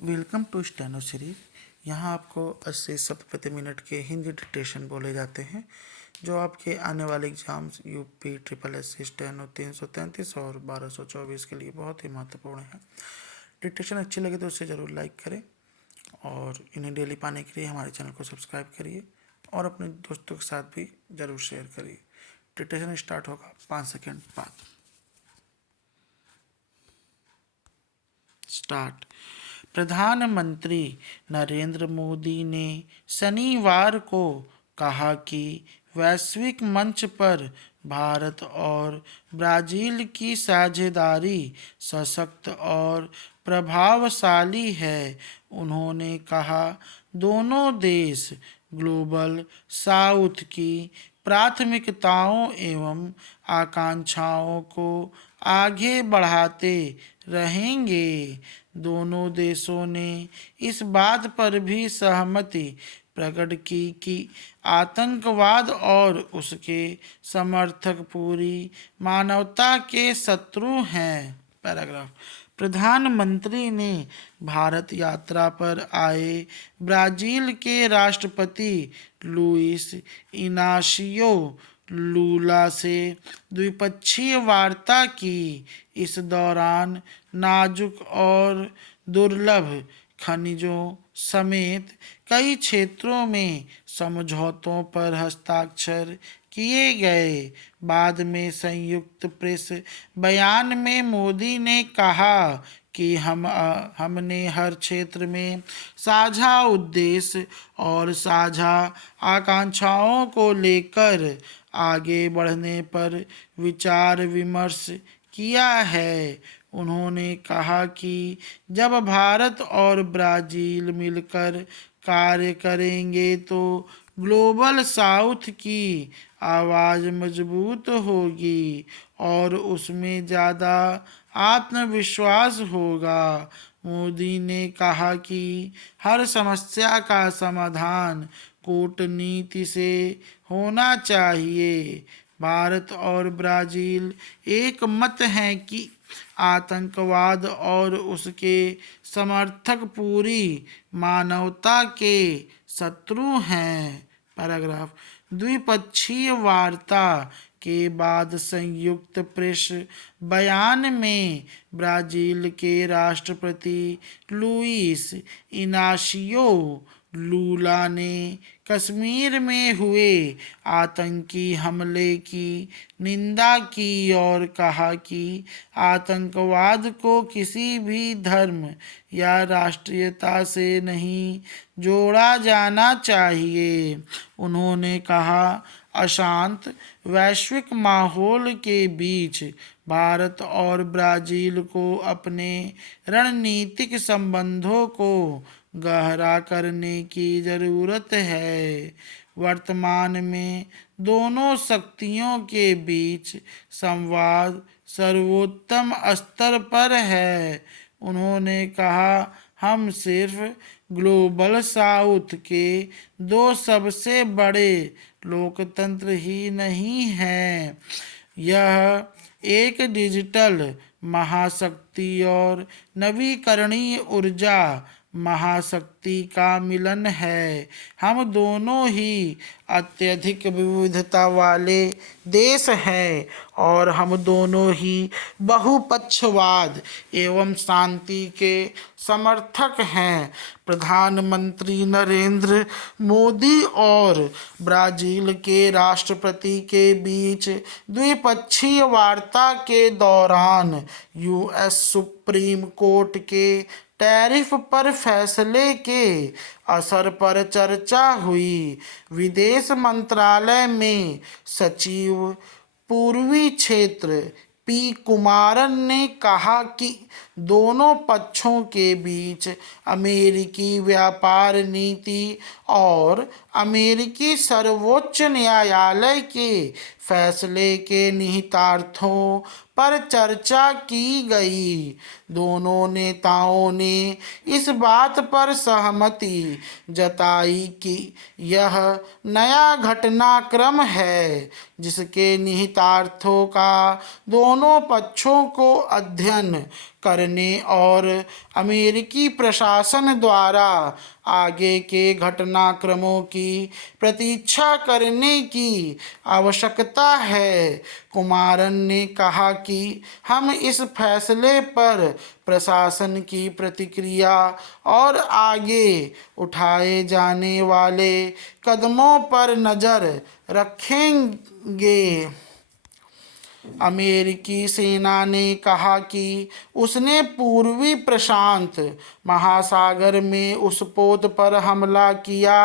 Welcome to steno series. यहाँ आपको 80 शब्द प्रति मिनट के हिंदी डिक्टेशन बोले जाते हैं जो आपके आने वाले exams UP triple S steno 333 और 1224 के लिए बहुत ही महत्वपूर्ण है। डिक्टेशन अच्छी लगे तो उसे ज़रूर लाइक करें और इन्हें डेली पाने के लिए हमारे चैनल को सब्सक्राइब करिए और अपने दोस्तों के साथ भी ज़रूर शेयर करिए। डिक्टेशन स्टार्ट होगा 5 सेकेंड बाद। स्टार्ट। प्रधानमंत्री नरेंद्र मोदी ने शनिवार को कहा कि वैश्विक मंच पर भारत और ब्राज़ील की साझेदारी सशक्त और प्रभावशाली है। उन्होंने कहा, दोनों देश ग्लोबल साउथ की प्राथमिकताओं एवं आकांक्षाओं को आगे बढ़ाते रहेंगे। दोनों देशों ने इस बात पर भी सहमति प्रकट की कि आतंकवाद और उसके समर्थक पूरी मानवता के शत्रु हैं। पैराग्राफ। प्रधानमंत्री ने भारत यात्रा पर आए ब्राज़ील के राष्ट्रपति लुइस इनाशियो लूला से द्विपक्षीय वार्ता की। इस दौरान नाजुक और दुर्लभ खनिजों समेत कई क्षेत्रों में समझौतों पर हस्ताक्षर किए गए। बाद में संयुक्त प्रेस बयान में मोदी ने कहा कि हमने हर क्षेत्र में साझा उद्देश्य और साझा आकांक्षाओं को लेकर आगे बढ़ने पर विचार विमर्श किया है। उन्होंने कहा कि जब भारत और ब्राज़ील मिलकर कार्य करेंगे तो ग्लोबल साउथ की आवाज़ मजबूत होगी और उसमें ज़्यादा आत्मविश्वास होगा। मोदी ने कहा कि हर समस्या का समाधान कूटनीति से होना चाहिए। भारत और ब्राज़ील एक मत हैं कि आतंकवाद और उसके समर्थक पूरी मानवता के शत्रु हैं। पैराग्राफ। द्विपक्षीय वार्ता के बाद संयुक्त प्रेस बयान में ब्राज़ील के राष्ट्रपति लुइस इनाशियो लूला ने कश्मीर में हुए आतंकी हमले की निंदा की और कहा कि आतंकवाद को किसी भी धर्म या राष्ट्रीयता से नहीं जोड़ा जाना चाहिए। उन्होंने कहा, अशांत वैश्विक माहौल के बीच भारत और ब्राज़ील को अपने रणनीतिक संबंधों को गहरा करने की ज़रूरत है। वर्तमान में दोनों शक्तियों के बीच संवाद सर्वोत्तम स्तर पर है। उन्होंने कहा, हम सिर्फ ग्लोबल साउथ के दो सबसे बड़े लोकतंत्र ही नहीं हैं, यह एक डिजिटल महाशक्ति और नवीकरणीय ऊर्जा महाशक्ति का मिलन है। हम दोनों ही अत्यधिक विविधता वाले देश हैं और हम दोनों ही बहुपक्षवाद एवं शांति के समर्थक हैं। प्रधानमंत्री नरेंद्र मोदी और ब्राज़ील के राष्ट्रपति के बीच द्विपक्षीय वार्ता के दौरान यूएस सुप्रीम कोर्ट के टैरिफ पर फैसले के असर पर चर्चा हुई। विदेश मंत्रालय में सचिव पूर्वी क्षेत्र पी कुमारन ने कहा कि दोनों पक्षों के बीच अमेरिकी व्यापार नीति और अमेरिकी सर्वोच्च न्यायालय के फैसले के निहितार्थों पर चर्चा की गई। दोनों नेताओं ने इस बात पर सहमति जताई कि यह नया घटनाक्रम है जिसके निहितार्थों का दोनों पक्षों को अध्ययन करने और अमेरिकी प्रशासन द्वारा आगे के घटनाक्रमों की प्रतीक्षा करने की आवश्यकता है। कुमारन ने कहा कि हम इस फैसले पर प्रशासन की प्रतिक्रिया और आगे उठाए जाने वाले कदमों पर नज़र रखेंगे। अमेरिकी सेना ने कहा कि उसने पूर्वी प्रशांत महासागर में उस पोत पर हमला किया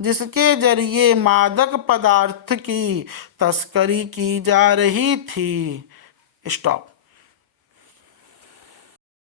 जिसके जरिए मादक पदार्थ की तस्करी की जा रही थी। स्टॉप।